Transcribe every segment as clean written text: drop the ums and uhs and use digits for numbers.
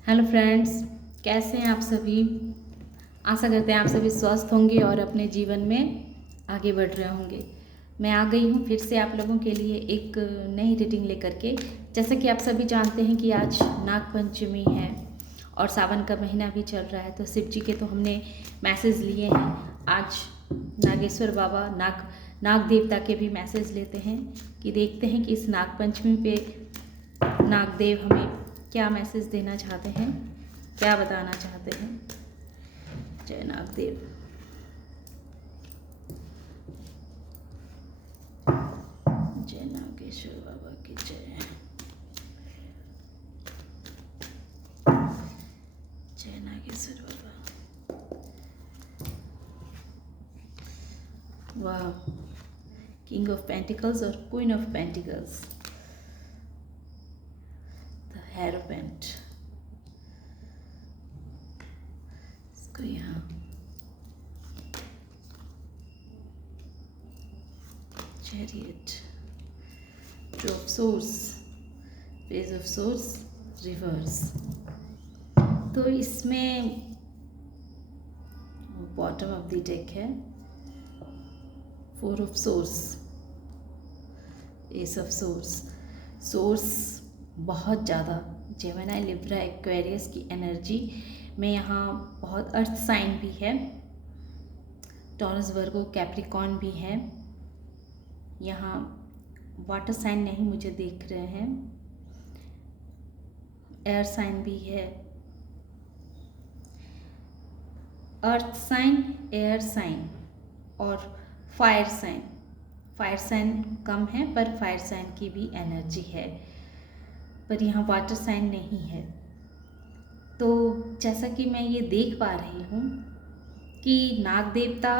Hello friends, कैसे हैं आप सभी। आशा करते हैं आप सभी स्वस्थ होंगे और अपने जीवन में आगे बढ़ रहे होंगे। मैं आ गई हूँ फिर से आप लोगों के लिए एक नई रीडिंग लेकर के। जैसा कि आप सभी जानते हैं कि आज नाग पंचमी है और सावन का महीना भी चल रहा है, तो शिव जी के तो हमने मैसेज लिए हैं। आज नागेश्वर बाबा नाग देवता के भी मैसेज लेते हैं कि देखते हैं कि इस नाग पंचमी पे नागदेव हमें क्या मैसेज देना चाहते हैं, क्या बताना चाहते हैं। जय नागदेव। जय नागेश्वर बाबा की जय। जय नागेश्वर बाबा। वाह, किंग ऑफ पेंटिकल्स और क्वीन ऑफ पेंटिकल्स, द हेरोपेंट। इसको यहाँ chariot, two of source, page of source reverse. तो इसमें बॉटम ऑफ द डेक है four of source, S of source. Source बहुत ज़्यादा जेमिनी, लिब्रा, एक्वेरियस की एनर्जी में यहाँ बहुत अर्थ साइन भी है, टॉरस, वर्गो, कैप्रिकॉर्न भी है। यहाँ वाटर साइन नहीं मुझे देख रहे हैं, एयर साइन भी है। अर्थ साइन, एयर साइन और फायर साइन। फायर साइन कम है पर फायर साइन की भी एनर्जी है, पर यहाँ वाटर साइन नहीं है। तो जैसा कि मैं ये देख पा रही हूँ कि नाग देवता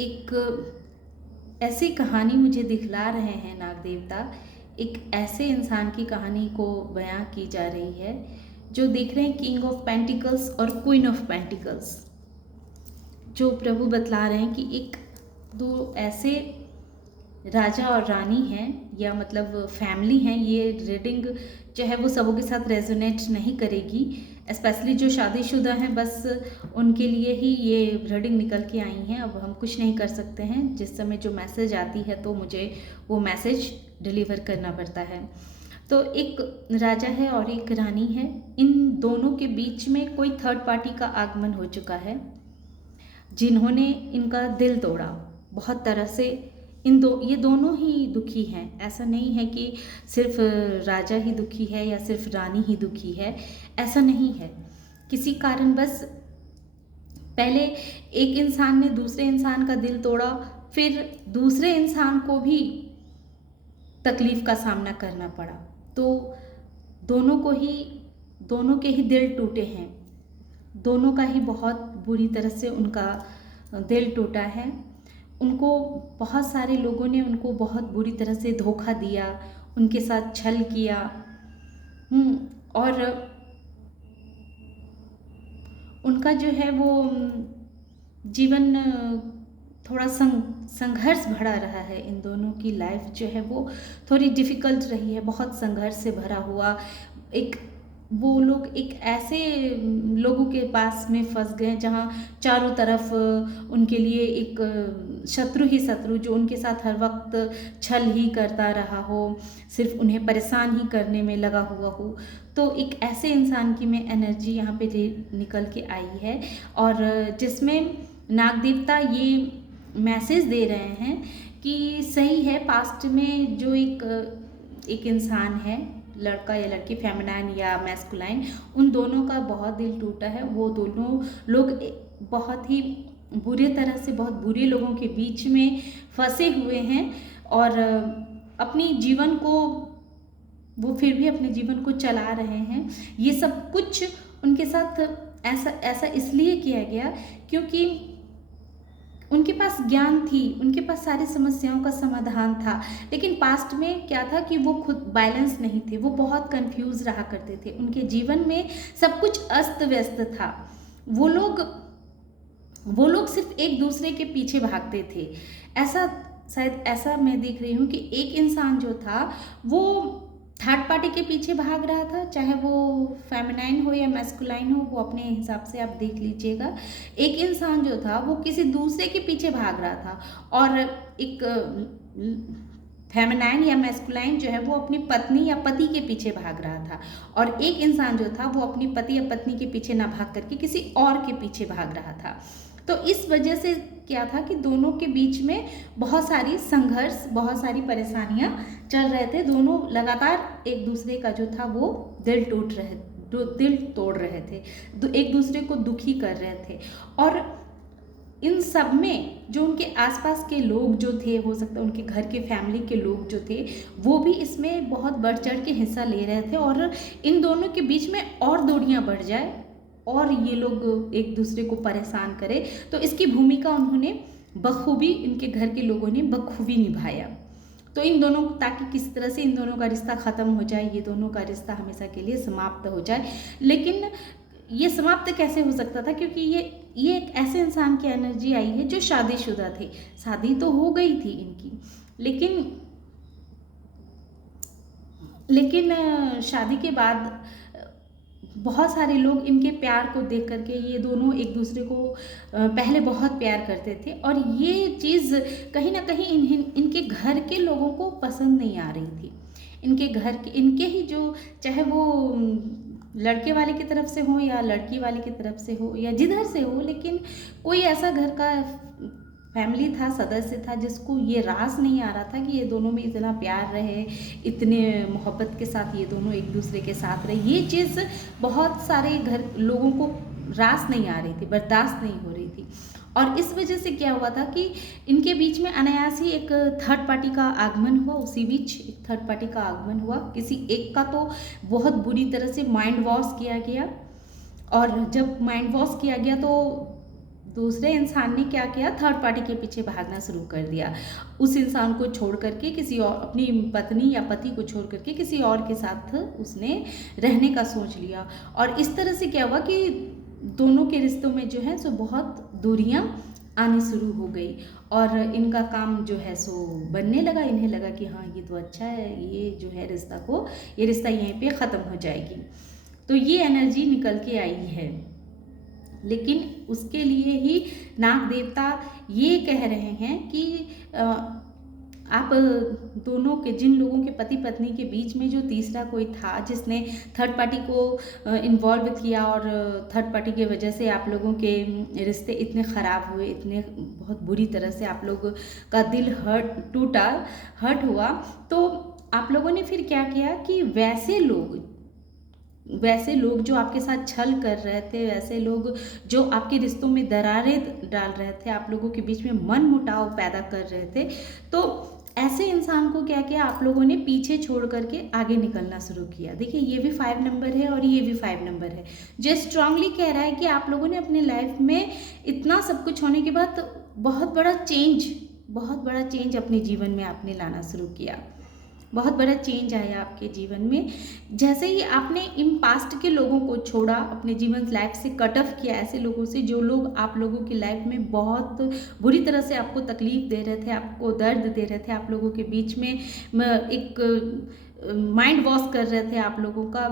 एक ऐसी कहानी मुझे दिखला रहे हैं। नाग देवता एक ऐसे इंसान की कहानी को बयां की जा रही है जो देख रहे हैं किंग ऑफ पेंटिकल्स और क्वीन ऑफ पेंटिकल्स, जो प्रभु बतला रहे हैं कि एक दो ऐसे राजा और रानी हैं, या मतलब फैमिली हैं। ये रीडिंग जो है वो सबों के साथ रेजोनेट नहीं करेगी, स्पेशली जो शादीशुदा हैं बस उनके लिए ही ये रीडिंग निकल के आई हैं। अब हम कुछ नहीं कर सकते हैं, जिस समय जो मैसेज आती है तो मुझे वो मैसेज डिलीवर करना पड़ता है। तो एक राजा है और एक रानी है, इन दोनों के बीच में कोई थर्ड पार्टी का आगमन हो चुका है, जिन्होंने इनका दिल तोड़ा बहुत तरह से। ये दोनों ही दुखी हैं। ऐसा नहीं है कि सिर्फ राजा ही दुखी है या सिर्फ रानी ही दुखी है, ऐसा नहीं है। किसी कारण बस पहले एक इंसान ने दूसरे इंसान का दिल तोड़ा, फिर दूसरे इंसान को भी तकलीफ का सामना करना पड़ा, तो दोनों के ही दिल टूटे हैं। दोनों का ही बहुत बुरी तरह से उनका दिल टूटा है। उनको बहुत सारे लोगों ने उनको बहुत बुरी तरह से धोखा दिया, उनके साथ छल किया, और उनका जो है वो जीवन थोड़ा संघर्ष भरा रहा है। इन दोनों की लाइफ जो है वो थोड़ी डिफ़िकल्ट रही है, बहुत संघर्ष से भरा हुआ। वो लोग एक ऐसे लोगों के पास में फंस गए जहाँ चारों तरफ उनके लिए एक शत्रु ही शत्रु, जो उनके साथ हर वक्त छल ही करता रहा हो, सिर्फ उन्हें परेशान ही करने में लगा हुआ हो। तो एक ऐसे इंसान की मैं एनर्जी यहाँ पे निकल के आई है, और जिसमें नाग देवता ये मैसेज दे रहे हैं कि सही है, पास्ट में जो एक इंसान है, लड़का या लड़की, फेमिनाइन या मैस्कुलाइन, उन दोनों का बहुत दिल टूटा है। वो दोनों लोग बहुत ही बुरे तरह से, बहुत बुरे लोगों के बीच में फंसे हुए हैं, और अपनी जीवन को वो फिर भी अपने जीवन को चला रहे हैं। ये सब कुछ उनके साथ ऐसा इसलिए किया गया क्योंकि उनके पास ज्ञान थी, उनके पास सारी समस्याओं का समाधान था, लेकिन पास्ट में क्या था कि वो खुद बैलेंस नहीं थे, वो बहुत कंफ्यूज रहा करते थे। उनके जीवन में सब कुछ अस्त व्यस्त था। वो लोग सिर्फ एक दूसरे के पीछे भागते थे। शायद ऐसा मैं देख रही हूँ कि एक इंसान जो था वो थर्ड पार्टी के पीछे भाग रहा था, चाहे वो फेमिनाइन हो या मैस्कुलाइन हो, वो अपने हिसाब से आप देख लीजिएगा। एक इंसान जो था वो किसी दूसरे के पीछे भाग रहा था, और एक फेमिनाइन या मैस्कुलाइन जो है वो अपनी पत्नी या पति के पीछे भाग रहा था, और एक इंसान जो था वो अपनी पति या पत्नी के पीछे ना भाग करके किसी और के पीछे भाग रहा था। तो इस वजह से क्या था कि दोनों के बीच में बहुत सारी संघर्ष, बहुत सारी परेशानियां चल रहे थे। दोनों लगातार एक दूसरे का जो था वो दिल तोड़ रहे थे, एक दूसरे को दुखी कर रहे थे। और इन सब में जो उनके आसपास के लोग जो थे, हो सकता है उनके घर के फैमिली के लोग जो थे, वो भी इसमें बहुत बढ़ चढ़ के हिस्सा ले रहे थे, और इन दोनों के बीच में और दूरियां बढ़ जाए और ये लोग एक दूसरे को परेशान करें। तो इसकी भूमिका उन्होंने बखूबी, इनके घर के लोगों ने बखूबी निभाया। तो इन दोनों, ताकि किस तरह से इन दोनों का रिश्ता ख़त्म हो जाए, ये दोनों का रिश्ता हमेशा के लिए समाप्त हो जाए। लेकिन ये समाप्त कैसे हो सकता था, क्योंकि ये एक ऐसे इंसान की एनर्जी आई है जो शादीशुदा थे। शादी तो हो गई थी इनकी, लेकिन शादी के बाद बहुत सारे लोग इनके प्यार को देख करके, ये दोनों एक दूसरे को पहले बहुत प्यार करते थे, और ये चीज़ कहीं ना कहीं इनके घर के लोगों को पसंद नहीं आ रही थी। इनके घर के, इनके ही जो, चाहे वो लड़के वाले की तरफ से हो या लड़की वाले की तरफ से हो या जिधर से हो, लेकिन कोई ऐसा घर का फैमिली था, सदस्य था, जिसको ये रास नहीं आ रहा था कि ये दोनों में इतना प्यार रहे, इतने मोहब्बत के साथ ये दोनों एक दूसरे के साथ रहे। ये चीज़ बहुत सारे घर लोगों को रास नहीं आ रही थी, बर्दाश्त नहीं हो रही थी। और इस वजह से क्या हुआ था कि इनके बीच में अनायास ही एक थर्ड पार्टी का आगमन हुआ। उसी बीच एक थर्ड पार्टी का आगमन हुआ। किसी एक का तो बहुत बुरी तरह से माइंड वॉश किया गया, और जब माइंड वॉश किया गया तो दूसरे इंसान ने क्या किया, थर्ड पार्टी के पीछे भागना शुरू कर दिया। उस इंसान को छोड़ करके किसी और, अपनी पत्नी या पति को छोड़ करके किसी और के साथ उसने रहने का सोच लिया। और इस तरह से क्या हुआ कि दोनों के रिश्तों में जो है सो बहुत दूरियां आनी शुरू हो गई, और इनका काम जो है सो बनने लगा। इन्हें लगा कि हाँ ये तो अच्छा है, ये जो है ये रिश्ता यहीं पे ख़त्म हो जाएगी। तो ये एनर्जी निकल के आई है। लेकिन उसके लिए ही नाग देवता ये कह रहे हैं कि आप दोनों के, जिन लोगों के पति पत्नी के बीच में जो तीसरा कोई था जिसने थर्ड पार्टी को इन्वॉल्व किया, और थर्ड पार्टी की वजह से आप लोगों के रिश्ते इतने ख़राब हुए, इतने बहुत बुरी तरह से आप लोगों का दिल हर्ट हुआ, तो आप लोगों ने फिर क्या किया कि वैसे लोग जो आपके साथ छल कर रहे थे, वैसे लोग जो आपके रिश्तों में दरारें डाल रहे थे, आप लोगों के बीच में मनमुटाव पैदा कर रहे थे, तो ऐसे इंसान को क्या किया, आप लोगों ने पीछे छोड़ करके आगे निकलना शुरू किया। देखिए ये भी 5 नंबर है और ये भी 5 नंबर है, जो स्ट्रांगली कह रहा है कि आप लोगों ने अपने लाइफ में इतना सब कुछ होने के बाद बहुत बड़ा चेंज अपने जीवन में आपने लाना शुरू किया। बहुत बड़ा चेंज आया आपके जीवन में। जैसे ही आपने इन पास्ट के लोगों को छोड़ा, अपने जीवन लाइफ से कट ऑफ किया, ऐसे लोगों से जो लोग आप लोगों की लाइफ में बहुत बुरी तरह से आपको तकलीफ दे रहे थे, आपको दर्द दे रहे थे, आप लोगों के बीच में एक माइंड वॉश कर रहे थे, आप लोगों का,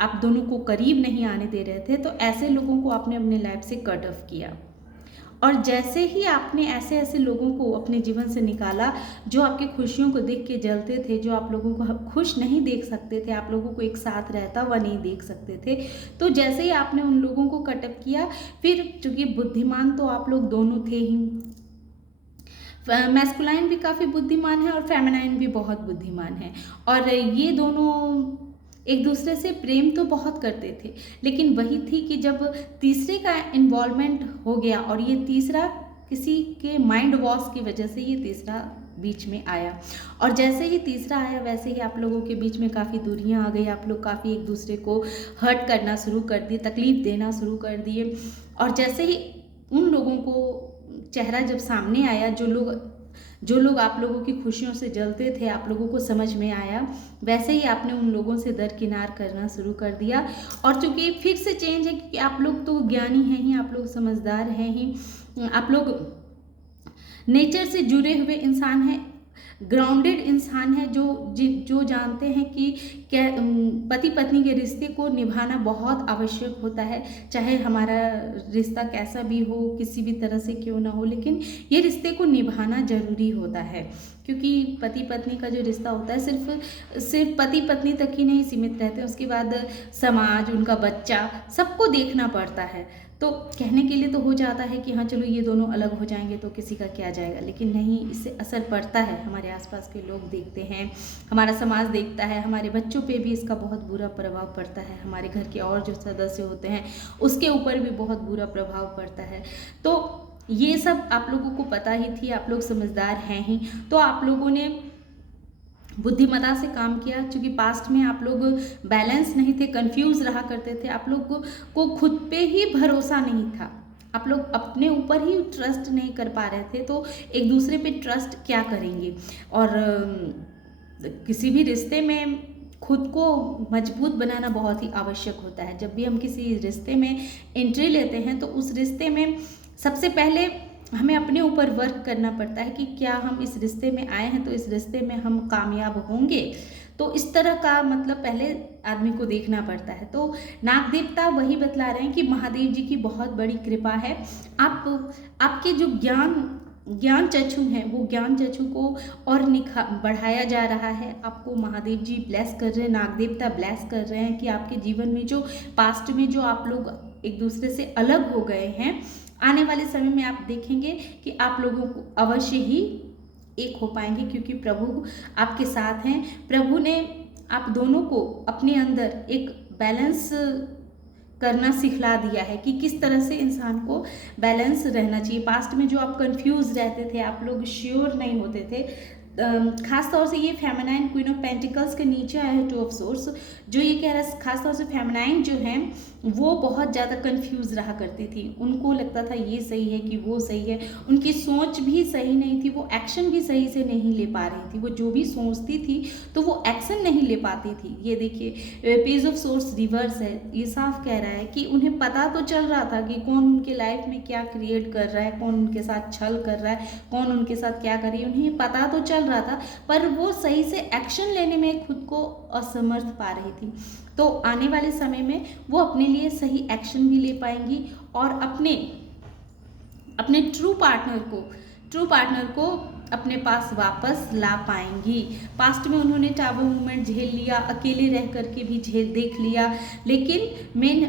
आप दोनों को करीब नहीं आने दे रहे थे, तो ऐसे लोगों को आपने अपने लाइफ से कट ऑफ किया। और जैसे ही आपने ऐसे लोगों को अपने जीवन से निकाला जो आपकी खुशियों को देख के जलते थे, जो आप लोगों को खुश नहीं देख सकते थे, आप लोगों को एक साथ रहता हुआ नहीं देख सकते थे, तो जैसे ही आपने उन लोगों को कटअप किया, फिर चूंकि बुद्धिमान तो आप लोग दोनों थे ही, मैस्कुलाइन भी काफ़ी बुद्धिमान है और फेमिनाइन भी बहुत बुद्धिमान है, और ये दोनों एक दूसरे से प्रेम तो बहुत करते थे, लेकिन वही थी कि जब तीसरे का इन्वॉल्वमेंट हो गया, और ये तीसरा किसी के माइंड वॉश की वजह से ये तीसरा बीच में आया, और जैसे ही तीसरा आया वैसे ही आप लोगों के बीच में काफ़ी दूरियां आ गई, आप लोग काफ़ी एक दूसरे को हर्ट करना शुरू कर दिए, तकलीफ देना शुरू कर दिए। और जैसे ही उन लोगों को चेहरा जब सामने आया, जो लोग आप लोगों की खुशियों से जलते थे, आप लोगों को समझ में आया, वैसे ही आपने उन लोगों से दरकिनार करना शुरू कर दिया। और चूंकि फिर से चेंज है, क्योंकि आप लोग तो ज्ञानी हैं ही, आप लोग समझदार हैं ही, आप लोग नेचर से जुड़े हुए इंसान हैं, ग्राउंडेड इंसान है, जो जानते हैं कि क्या पति पत्नी के रिश्ते को निभाना बहुत आवश्यक होता है। चाहे हमारा रिश्ता कैसा भी हो, किसी भी तरह से क्यों ना हो, लेकिन ये रिश्ते को निभाना ज़रूरी होता है। क्योंकि पति पत्नी का जो रिश्ता होता है सिर्फ पति पत्नी तक ही नहीं सीमित रहते हैं, उसके बाद समाज, उनका बच्चा, सबको देखना पड़ता है। तो कहने के लिए तो हो जाता है कि हाँ चलो ये दोनों अलग हो जाएंगे तो किसी का क्या जाएगा, लेकिन नहीं, इससे असर पड़ता है। हमारे आसपास के लोग देखते हैं, हमारा समाज देखता है, हमारे बच्चों पे भी इसका बहुत बुरा प्रभाव पड़ता है, हमारे घर के और जो सदस्य होते हैं उसके ऊपर भी बहुत बुरा प्रभाव पड़ता है। तो ये सब आप लोगों को पता ही थी, आप लोग समझदार हैं ही, तो आप लोगों ने बुद्धिमता से काम किया। क्योंकि पास्ट में आप लोग बैलेंस नहीं थे, कंफ्यूज रहा करते थे, आप लोग को खुद पे ही भरोसा नहीं था, आप लोग अपने ऊपर ही ट्रस्ट नहीं कर पा रहे थे, तो एक दूसरे पे ट्रस्ट क्या करेंगे। और किसी भी रिश्ते में खुद को मजबूत बनाना बहुत ही आवश्यक होता है। जब भी हम किसी रिश्ते में एंट्री लेते हैं तो उस रिश्ते में सबसे पहले हमें अपने ऊपर वर्क करना पड़ता है कि क्या हम इस रिश्ते में आए हैं तो इस रिश्ते में हम कामयाब होंगे। तो इस तरह का मतलब पहले आदमी को देखना पड़ता है। तो नाग देवता वही बतला रहे हैं कि महादेव जी की बहुत बड़ी कृपा है, आपके जो ज्ञान चक्षु हैं वो ज्ञान चक्षु को और बढ़ाया जा रहा है। आपको महादेव जी ब्लेस कर रहे हैं, नाग देवता ब्लेस कर रहे हैं कि आपके जीवन में जो पास्ट में जो आप लोग एक दूसरे से अलग हो गए हैं, आने वाले समय में आप देखेंगे कि आप लोगों को अवश्य ही एक हो पाएंगे, क्योंकि प्रभु आपके साथ हैं। प्रभु ने आप दोनों को अपने अंदर एक बैलेंस करना सिखला दिया है कि किस तरह से इंसान को बैलेंस रहना चाहिए। पास्ट में जो आप कंफ्यूज रहते थे, आप लोग श्योर नहीं होते थे, खास तौर से ये फेमिनाइन क्वीन ऑफ पेंटिकल्स के नीचे आया है 2 ऑफ सोर्स, जो ये कह रहा है खास तौर से फेमिनाइन जो हैं वो बहुत ज़्यादा कंफ्यूज रहा करती थी। उनको लगता था ये सही है कि वो सही है, उनकी सोच भी सही नहीं थी, वो एक्शन भी सही से नहीं ले पा रही थी। वो जो भी सोचती थी तो वो एक्शन नहीं ले पाती थी। ये देखिए पेज ऑफ सोर्स रिवर्स है, ये साफ कह रहा है कि उन्हें पता तो चल रहा था कि कौन उनके लाइफ में क्या क्रिएट कर रहा है, कौन उनके साथ छल कर रहा है, कौन उनके साथ क्या कर रही है, उन्हें पता तो चल रहा था, पर वो सही से एक्शन लेने में खुद को असमर्थ पा रही थी। तो आने वाले समय में वो अपने लिए सही एक्शन भी ले पाएंगी और अपने ट्रू पार्टनर को अपने पास वापस ला पाएंगी। पास्ट में उन्होंने टाबू मूवमेंट झेल लिया, अकेले रह करके भी देख लिया, लेकिन मेन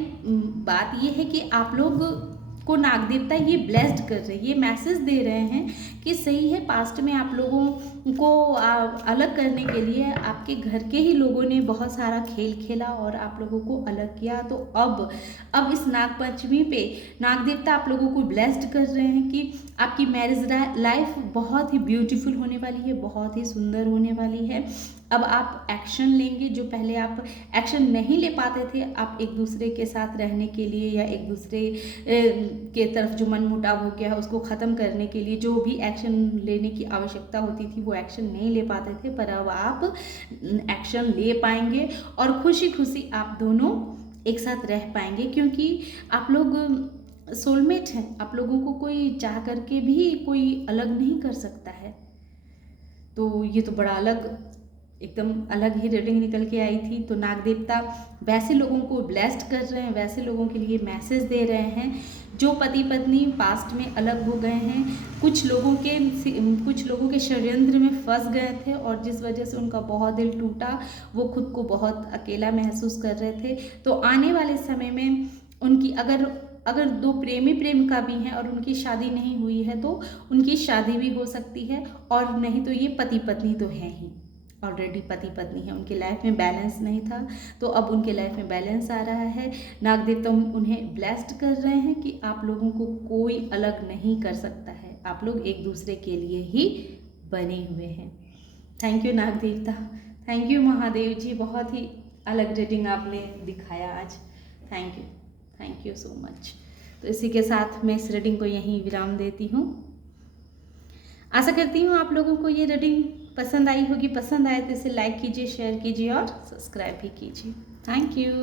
बात ये है कि आप लोग को नाग देवता ये ब्लेस्ड कर रहे हैं, ये मैसेज दे रहे हैं कि सही है, पास्ट में आप लोगों को अलग करने के लिए आपके घर के ही लोगों ने बहुत सारा खेल खेला और आप लोगों को अलग किया। तो अब इस नाग पंचमी पे नाग देवता आप लोगों को ब्लेस्ड कर रहे हैं कि आपकी मैरिज लाइफ बहुत ही ब्यूटीफुल होने वाली है, बहुत ही सुंदर होने वाली है। अब आप एक्शन लेंगे, जो पहले आप एक्शन नहीं ले पाते थे, आप एक दूसरे के साथ रहने के लिए या एक दूसरे के तरफ जो मन मुटाव हो गया है उसको ख़त्म करने के लिए जो भी एक्शन लेने की आवश्यकता होती थी वो एक्शन नहीं ले पाते थे, पर अब आप एक्शन ले पाएंगे और खुशी खुशी आप दोनों एक साथ रह पाएंगे, क्योंकि आप लोग सोलमेट हैं। आप लोगों को कोई चाह करके भी कोई अलग नहीं कर सकता है। तो ये तो बड़ा एकदम अलग ही रीडिंग निकल के आई थी। तो नाग देवता वैसे लोगों को ब्लेस्ड कर रहे हैं, वैसे लोगों के लिए मैसेज दे रहे हैं जो पति पत्नी पास्ट में अलग हो गए हैं, कुछ लोगों के षड्यंत्र में फंस गए थे और जिस वजह से उनका बहुत दिल टूटा, वो खुद को बहुत अकेला महसूस कर रहे थे। तो आने वाले समय में उनकी अगर 2 प्रेमिका भी हैं और उनकी शादी नहीं हुई है तो उनकी शादी भी हो सकती है, और नहीं तो ये पति पत्नी तो है ही, ऑलरेडी पति पत्नी है। उनके लाइफ में बैलेंस नहीं था तो अब उनके लाइफ में बैलेंस आ रहा है। नाग देवता उन्हें ब्लेस्ड कर रहे हैं कि आप लोगों को कोई अलग नहीं कर सकता है, आप लोग एक दूसरे के लिए ही बने हुए हैं। थैंक यू नाग देवता, थैंक यू महादेव जी, बहुत ही अलग रीडिंग आपने दिखाया आज। Thank you so much. तो इसी के साथ मैं इस रीडिंग को यहीं विराम देती हूँ। आशा करती हूँ आप लोगों को ये रीडिंग पसंद आई होगी। पसंद आए तो इसे लाइक कीजिए, शेयर कीजिए और सब्सक्राइब भी कीजिए। Thank you.